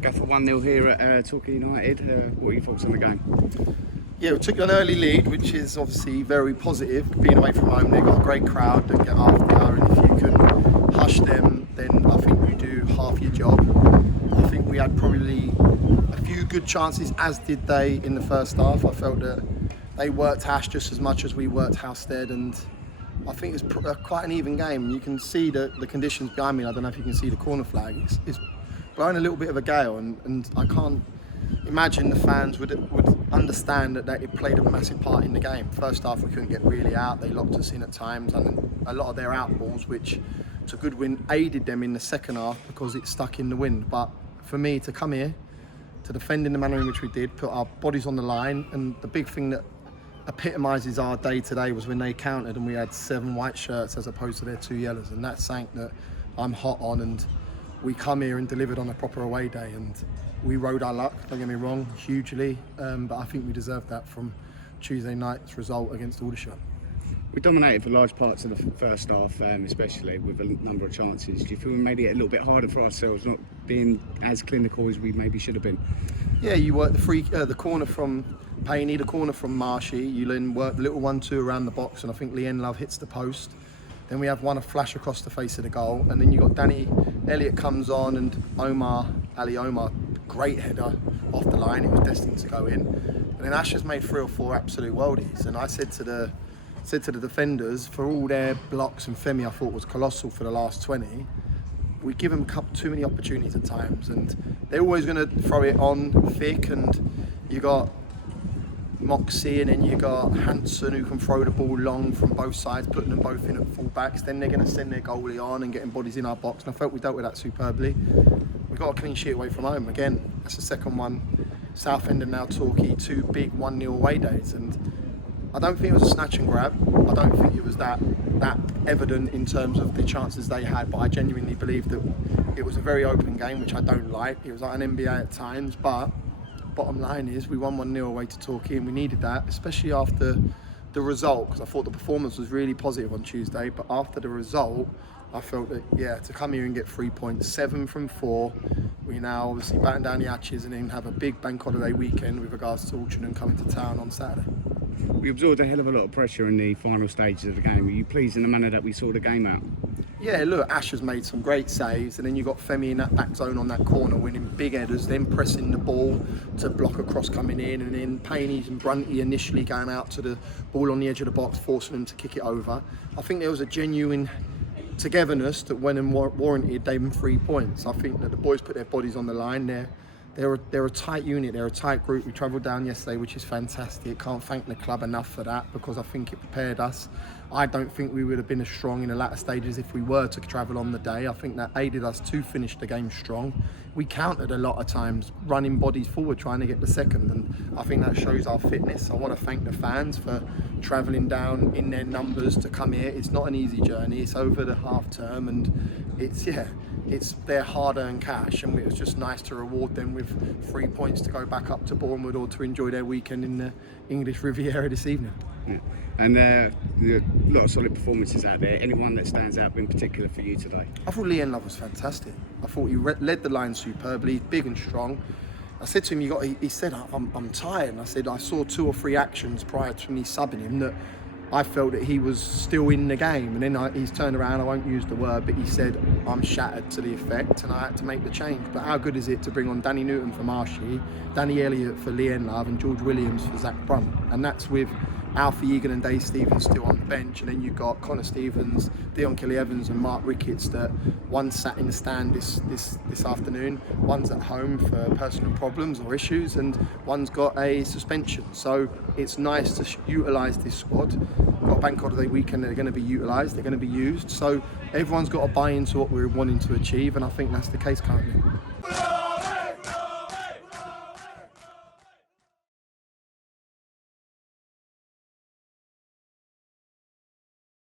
Gaffer 1-0 here at Torquay United. What are your thoughts on the game? Yeah, we took an early lead, which is obviously very positive. Being away from home, they've got a great crowd that get after you, and if you can hush them, then I think you do half your job. I think we had probably a few good chances, as did they in the first half. I felt that they worked Ash just as much as we worked Halstead, and I think it's quite an even game. You can see the conditions behind me. I don't know if you can see the corner flag. It's blowing a little bit of a gale, and I can't imagine the fans would understand that it played a massive part in the game. First half, we couldn't get really out. They locked us in at times, and a lot of their out balls, which it's a good win, aided them in the second half because it stuck in the wind. But for me to come here, to defend in the manner in which we did, put our bodies on the line, and the big thing that epitomises our day today was when they countered and we had 7 white shirts as opposed to their 2 yellows, and that's something that I'm hot on. And we come here and delivered on a proper away day, and we rode our luck, don't get me wrong, hugely, but I think we deserved that from Tuesday night's result against Aldershot. We dominated for large parts of the first half, especially with a number of chances. Do you feel we made it a little bit harder for ourselves, not being as clinical as we maybe should have been? Yeah, you work the corner from Payne, the corner from Marshy, you then work the little 1-2 around the box, and I think Leanne Love hits the post. Then we have a flash across the face of the goal, and then you got Danny Elliott comes on, and Omar, great header off the line, it was destined to go in. And then Ash has made 3 or 4 absolute worldies, and I said to the defenders, for all their blocks, and Femi I thought was colossal for the last 20, we give them too many opportunities at times, and they're always going to throw it on thick, and you got Moxie, and then you got Hanson, who can throw the ball long from both sides, putting them both in at full-backs. Then they're going to send their goalie on and getting bodies in our box, and I felt we dealt with that superbly. We got a clean sheet away from home. Again, that's the second one. Southend and now Torquay, 2 big 1-0 away days, and I don't think it was a snatch and grab. I don't think it was that evident in terms of the chances they had, but I genuinely believe that it was a very open game, which I don't like. It was like an NBA at times, but bottom line is we won 1-0 away to Torquay, and we needed that, especially after the result, because I thought the performance was really positive on Tuesday, but after the result I felt that, yeah, to come here and get 3 points, 7 from 4, we now obviously batten down the hatches and then have a big bank holiday weekend with regards to Altrincham coming to town on Saturday. We absorbed a hell of a lot of pressure in the final stages of the game. Were you pleased in the manner that we saw the game out? Yeah, look, Ash has made some great saves, and then you got Femi in that back zone on that corner winning big headers, then pressing the ball to block a cross coming in, and then Payne and Brunty initially going out to the ball on the edge of the box, forcing them to kick it over. I think there was a genuine togetherness that went and warranted them 3 points. I think that the boys put their bodies on the line. They're a tight unit, they're a tight group. We travelled down yesterday, which is fantastic. Can't thank the club enough for that, because I think it prepared us. I don't think we would have been as strong in the latter stages if we were to travel on the day. I think that aided us to finish the game strong. We countered a lot of times, running bodies forward, trying to get the second, and I think that shows our fitness. I want to thank the fans for travelling down in their numbers to come here. It's not an easy journey, it's over the half term, and it's their hard-earned cash, and it was just nice to reward them with 3 points to go back up to Bournemouth or to enjoy their weekend in the English Riviera this evening. Yeah. And a lot of solid performances out there. Anyone that stands out in particular for you today? I thought Leanne Love was fantastic. I thought he led the line superbly, big and strong. I said to him, he said, I'm tired. And I said, I saw 2 or 3 actions prior to me subbing him that I felt that he was still in the game. And then he's turned around, I won't use the word, but he said, I'm shattered to the effect, and I had to make the change. But how good is it to bring on Danny Newton for Marshy, Danny Elliott for Leanne Love, and George Williams for Zach Brunt? And that's with Alfie Egan and Dave Stevens still on the bench, and then you've got Connor Stevens, Dion Kelly-Evans and Mark Ricketts, that one sat in the stand this afternoon, one's at home for personal problems or issues, and one's got a suspension. So it's nice to utilise this squad. We've got a bank holiday weekend, they're going to be utilised, they're going to be used, so everyone's got to buy into what we're wanting to achieve, and I think that's the case currently.